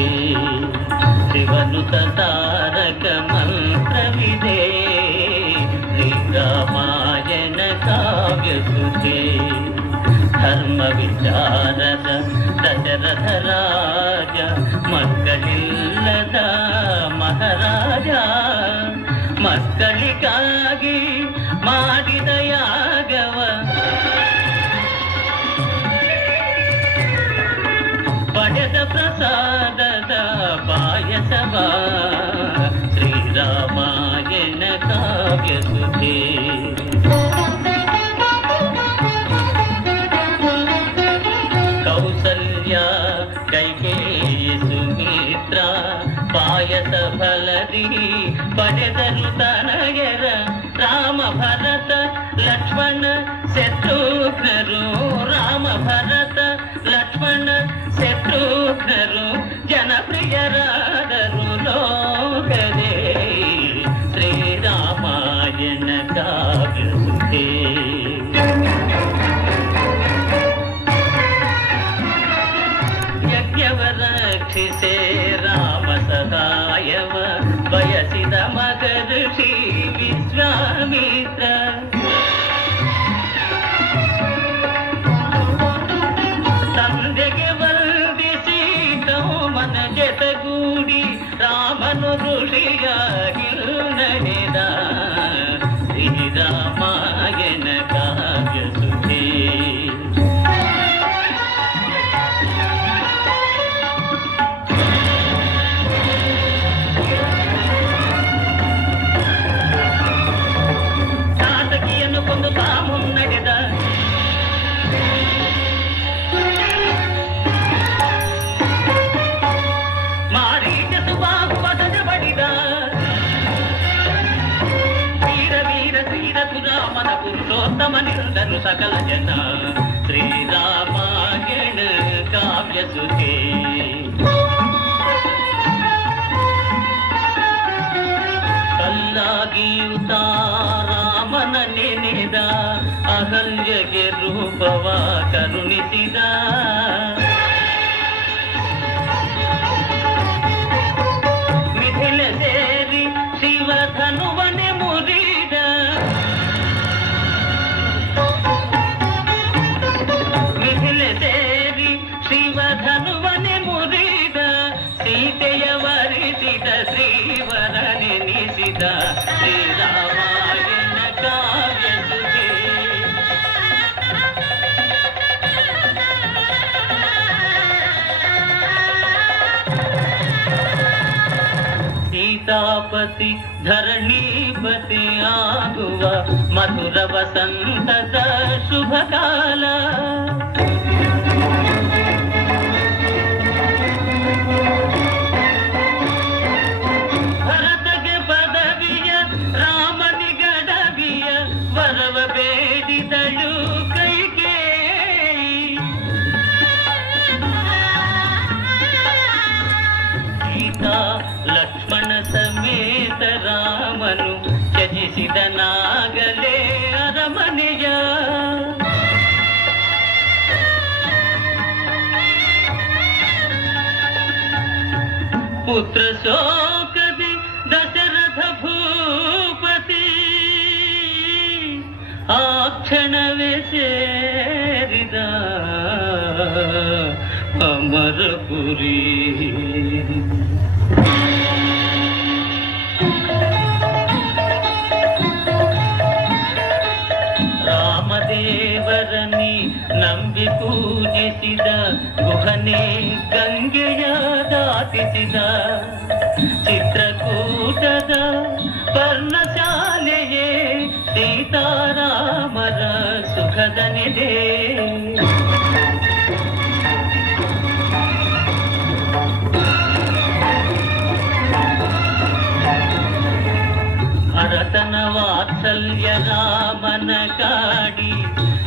ಸುಧೇ ಶಿವನುತ ತಾರಕ ಮಂತ್ರವಿದೆ ಶ್ರೀರಾಮಾಯಣ ಕಾವ್ಯ ಸುಧೇ ಧರ್ಮ ವಿಚಾರದ ದಶರಥ ರಾಜ ಮಕ್ಕಳಿಲ್ಲದ ಮಹಾರಾಜ ಮಕ್ಕಳಿಗಾಗಿ ಮಾಡಿದ ಯಾಗವ ಪಡೆದ ಪ್ರಸಾದದ ಪಾಯಸವ ಶ್ರೀರಾಮಾಯಣ ಕಾವ್ಯ ಸುಧೇ ಕೌಸಲ್ಯ ಕೈಕೇಯಿ ಸುಮಿತ್ರ ಪಾಯಸ ಫಲದಿ ಪಡೆದರು ತನಯರ ರಾಮ ಭರತ ಲಕ್ಷ್ಮಣ ಶತ್ರುಘ್ನರು ರಾಮ ಭರತ ಲಕ್ಷ್ಮಣ ಶತ್ರುಘ್ನರು ಜನಪ್ರಿಯರಾದರು ಲೋಕದೇ ಶ್ರೀರಾಮಾಯಣ ಕಾವ್ಯ ಸುಧೇ ಯಜ್ಞವ ರಕ್ಷಿಸೆ ರಾಮ ಸಹಾಯವ ಬಯಸಿದ ಮಗ ಋಷಿ ವಿಶ್ವಾಮಿತ್ರ ತಂದೆಗೆ ವಂದಿಸಿ ಮನ ಜೊತೆಗೂಡಿ ರಾಮನು ಋಷಿಯಾಗಿ ನಡೆದ ಶ್ರೀರಾಮಾಯಣ ಕಾವ್ಯ ಸುಧೇ ರಾಮನ ಪುರುಷೋತ್ತಮನಿರುದರು ಸಕಲ ಜನ ಶ್ರೀರಾಮಾಯಣ ಕಾವ್ಯ ಸುಧೇ ಕಲ್ಲಾಗಿಯುತ ರಾಮನ ನೆನೆದ ಅಹಲ್ಯಗೆ ರೂಪವ ಕರುಣಿಸಿದ ಮಿಥಿಲೆ ಸೇರಿ ಶಿವಧನುವನೆ ಮುರಿದ ಸೇರಿ ಶಿವಧನುವನೆ ಮುರಿದ ಸೀತೆಯ ವರಿಸಿದ ಶ್ರೀವರನೆನಿಸಿದ ಶ್ರೀರಾಮಾಯಣ ಕಾವ್ಯ ಸುಧೇ ಸೀತಾಪತಿ ಧರಣೀಪತಿ ಆಗುವ ಮಧುರ ವಸಂತದ ಶುಭ ಕಾಲ ಭರತಗೆ ಪದವಿಯ ರಾಮನಿಗಡವಿಯ ವರವ ಬೇಡಿದಳು ಕೈಕೇಯಿ ಸೀತಾ ಲಕ್ಷ್ಮಣ ಸಮೇತ ರಾಮನು ತ್ಯಜಿಸಿದನಾಗಲೇ ಅರಮನೆಯ ಪುತ್ರ ಶೋಕದಿ ದಶರಥ ಭೂಪತಿ ಆ ಕ್ಷಣವೇ ಸೇರಿದ ಅಮರಪುರಿ ರಾಮದೇವರನಿ ನಂಬಿ ಪೂಜಿಸಿದ ಗುಹನೆ ಗಂಗೆಯ ದಾಟಿಸಿದ ಚಿತ್ರಕೂಟದ ಪರ್ಣಶಾಲೆಯೇ ಸೀತಾರಾಮರ ಸುಖದ ನೆಲೆ ಭರತನ ವಾತ್ಸಲ್ಯ ರಾಮನ ಕಾಡಿ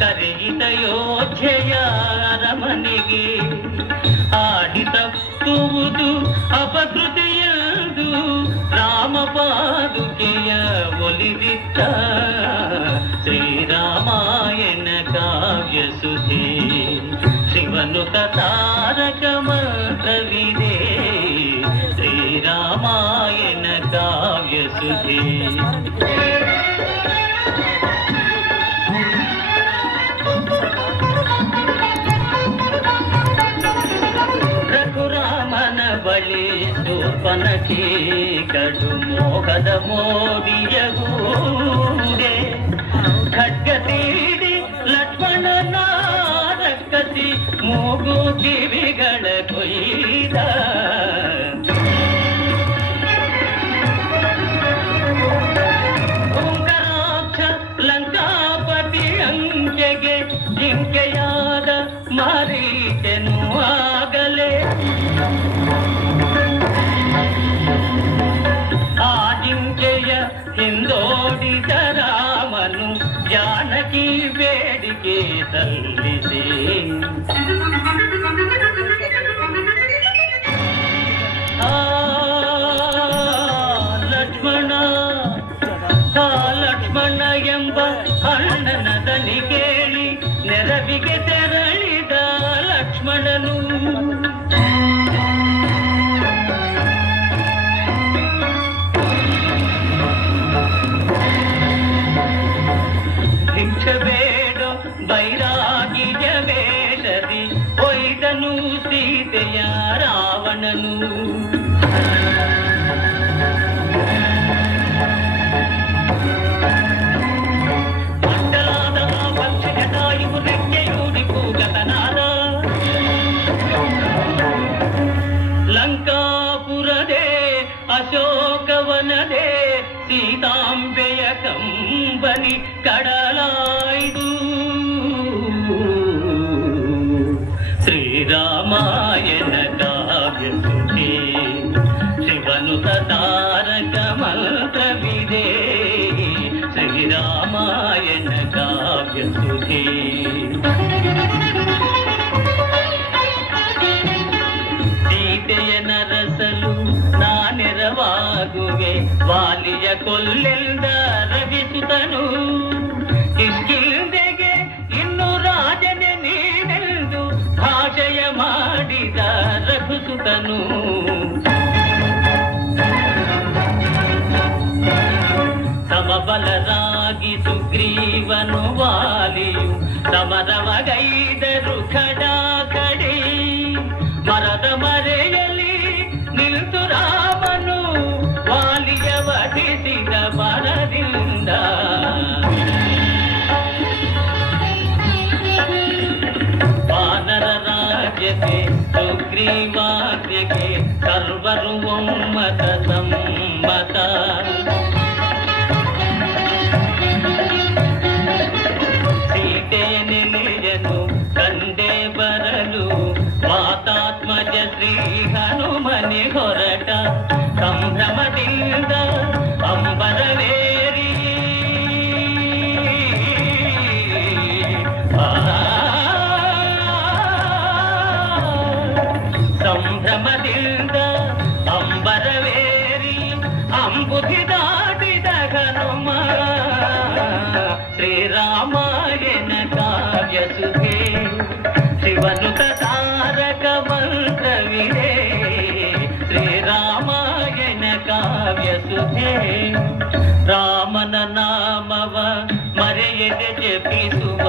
ಕರೆಯಿದ ಯೋಧ್ಯೆಯ ಅರಮನೆಗೆ ಆಡಿ ತಪ್ಪುವುದು ಅಪಕೃತಿಯದು ರಾಮ ಪಾದುಕೆಯ ಒಲಿದಿದ್ದ ಶ್ರೀರಾಮಾಯಣ ಕಾವ್ಯ ಸುಧೇ ಶಿವನುತ ತಾರಕ ಮಂತ್ರವಿದೆ ಸುಧೆ. ರಘುರಾಮನ ಬಳಿ ಶೂರ್ಪನಖಿ ಕಡು ಮೋಹದ ಮೋಡಿಯ ಗೂಡೆ ಖಡ್ಗ ತೀಡಿ ಲಕ್ಷ್ಮಣನ ರಕ್ಕಸಿ ಮೂಗು ಕಿವಿಗಳ ಕೊಯ್ದ. ಓಂಕರಾಕ್ಷ ಲಂಕಾಪತಿ ಅಂಕೆಗೆ ಜಿಂಕೆಯಾದ ಮಾರೀಚನು ಆಗಲೇ. ಆ ಜಿಂಕೆಯ ಹಿಂದೋಡಿದ ರಾಮನು ಜಾನಕಿ ಬೇಡಿಕೆ ಸಲ್ಲಿಸಿ ಲಕ್ಷ್ಮಣ ಎಂಬ ಅಣ್ಣನ ದನಿ ಕೇಳಿ ನೆರವಿಗೆ ತೆರಳಿದ ಲಕ್ಷ್ಮಣನು. ಬೇಡ ಬೈರಾಗಿಯ ವೇಷದಿ ಒಯ್ದನು ಸೀತೆಯ ರಾವಣನು. ಅಡ್ಡಲಾದ ಪಕ್ಷಿಯ ತಾಯಿಗೂ ರೆಕ್ಕೆಯೂಡಿ ಕೂಗತನಾದ. ಲಂಕಾಪುರದೇ ಅಶೋಕವನದೇ ಸೀತಾಂಬೆಯ ಕಂಬನಿ ಕಡಲಾಯ್ದು. ಶ್ರೀರಾಮಾಯಣ ಕಾವ್ಯ ಸುಧೆ ಶಿವನುತ ತಾರಕ ಮಂತ್ರವಿದೆ. ಶ್ರೀರಾಮಾಯಣ ಕಾವ್ಯ ಸುಧೆ. ಸೀತೆಯ ನರಸಲು ನಾನೆರವಾಗುವೆ ವಾಲಿಯ ಕೊಲ್ಲೆಂದ ರವಿಸುತನು. ಕಿಷ್ಕಿಂದೆಗೆ ಇನ್ನು ರಾಜನೆ ನೀನೆಂದು ಭಾಷೆಯ ಮಾಡಿದ ರಘುಸುತನು. ಸಮಬಲರಾಗಿ ಸುಗ್ರೀವನು ವಾಲಿಯು ಸಮರವಗೈದರು ಖಡಾಖಡಿ. ಮರದ ಮರೆಯಲ್ಲಿ ನಿಲ್ತು ರಾಮನು ವಾಲಿಯ ವಧಿಸಿದ ಬರದಿಂದ. ವಾನರ ರಾಜ್ಯಕ್ಕೆ ಸುಗ್ರೀವಾಜ್ಞೆಗೆ ಸರ್ವರು ಒಮ್ಮತ ಸಮ್ಮತ. ಸೀತೆಯ ನೆಲೆಯನು ಕಂಡೆ ಬರಲು ಮಾತಾತ್ಮಜ ಶ್ರೀ ಹನುಮನೆ ಹೊರಟ. ಸಂಭ್ರಮದಿಂದ ಅಂಬರವೇರಿ ಸಂಭ್ರಮದಿಂದ ಅಂಬರವೇರಿ ಅಂಬುಧಿ ದಾಟಿದ ಹನುಮ. ಶ್ರೀರಾಮಾಯಣ ಕಾವ್ಯ ಸುಧೆ ಶಿವನುತ ತಾರಕ ಮಂತ್ರವಿದೆ. ಶ್ರೀರಾಮಾಯಣ ಕಾವ್ಯ ಸುಧೆ. ರಾಮನ ನಾಮವ ಮರೆಯದೆ ಜಪಿಸುವ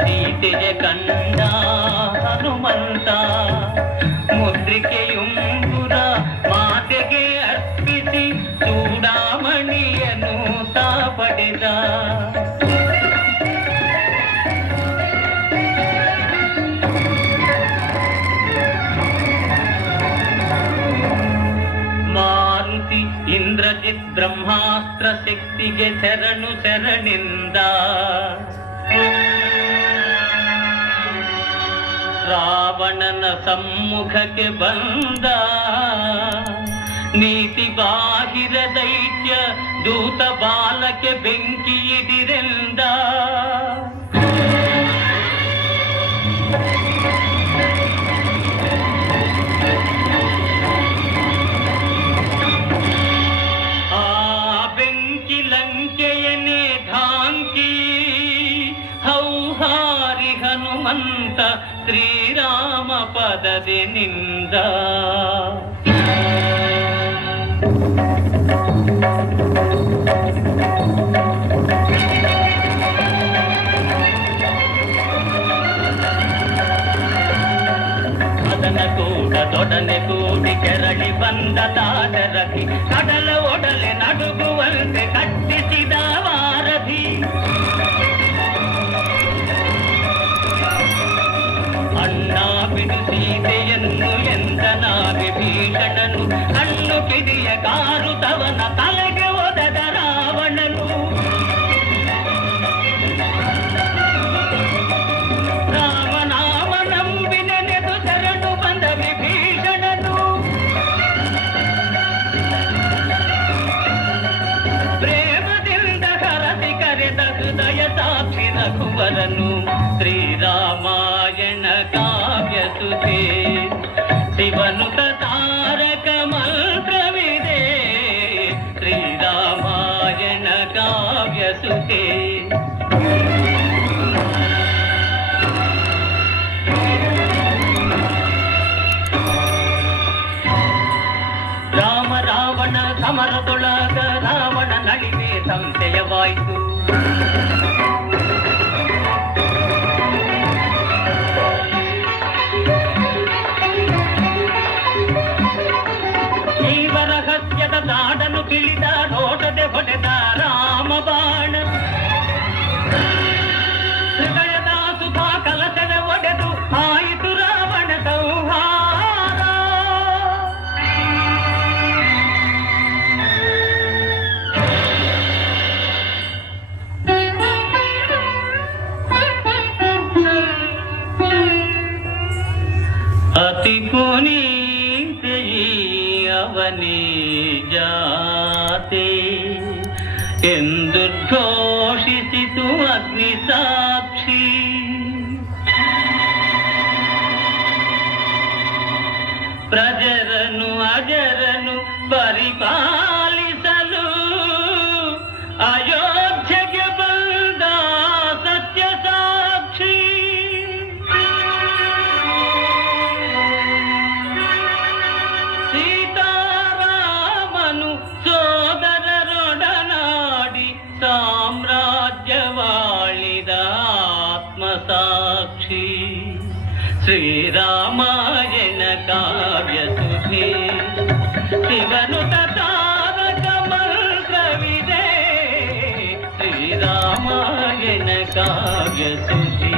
ಸೀತೆಯ ಕಂಡ ಹನುಮಂತ. ಮುದ್ರಿಕೆಯುಂಬುರ ಮಾತೆಗೆ ಅರ್ಪಿಸಿ ಚೂಡಾಮಣಿಯನ್ನು ತಾ ಪಡೆದ. ಮಾರುತಿ ಇಂದ್ರಜಿತ್ ಬ್ರಹ್ಮಾಸ್ತ್ರ ಶಕ್ತಿಗೆ ಶರಣು ಶರಣಿಂದ. ರಾವಣನ ಸಮ್ಮುಖಕ್ಕೆ ಬಂದ. ನೀತಿ ಬಾಹಿರ ದೈತ್ಯ ದೂತ ಬಾಲಕ್ಕೆ ಬೆಂಕಿಯಿಡಿರೆಂದ. ಆ ಬೆಂಕಿ ಲಂಕೆಯನೇ ಢಾಂಕಿ ಹೌಹಾರಿ ಹನುಮಂತ ಶ್ರೀರಾಮ ಪದದಿ ನಿಂದ. ದೊಡನೆ ಕೂಡಿ ಕೆರಳಿ ಬಂದ ತಾದರಥಿ ಕಡಲ ಒಡಲೆ ನಡುಗುವಂತೆ ಕಟ್ಟಿಸಿದ ವಾರಧಿ ಅಣ್ಣ ಬಿಡು ಸೀತೆಯನ್ನು ಎಂದನಾಗಿ ಭೀಷಣನು ಕಣ್ಣು ಕಿಡಿಯ ಕಾರುತವನ ತಲೆಗೆ ಒದದ ರಾವಣನು ರಘುವರನು ಶ್ರೀರಾಮಾಯಣ ಕಾವ್ಯ ಸುಧೆ ಶಿವನುತ ತಾರಕ ಮಂತ್ರವಿದೆ ಶ್ರೀರಾಮಾಯಣ ಕಾವ್ಯ ಸುಧೆ ರಾಮ ರಾವಣ ಸಮರದೊಳಗ ರಾವಣ ನಳಿವೆ ಸಂಶಯವಾಯಿತು ನಾಡನು ತಿಳಿದ ನೋಟದೆ ಹೊಡೆದ ರಾಮ ಬಾಣ ಹೃದಯದ ಸುಧಾ ಕಲಸದ ಒಡೆದು ಆಯಿತು ರಾವಣ ಸಂಹಾರ ಅತಿ ಅವನೇ ಜಾತೆ ಎಂದುರ್ಘೋಷಿಸಿತು ಅಗ್ನಿ ಸಾಕ್ಷಿ ಪ್ರಜರನು ಅಜರನು ಪರಿಪಾಲಿಸಲು ಅಯೋಧ್ಯೆಗೆ ಬಂದ ಸತ್ಯ ಸಾಕ್ಷಿ ಸಾಮ್ರಾಜ್ಯವಾಳಿದ ಆತ್ಮಸಾಕ್ಷಿ ಶ್ರೀರಾಮಾಯಣ ಕಾವ್ಯ ಸುಧೆ ಶಿವನುತ ತಾರಕ ಮಂತ್ರವಿದೆ ಶ್ರೀರಾಮಾಯಣ ಕಾವ್ಯ ಸುಧೆ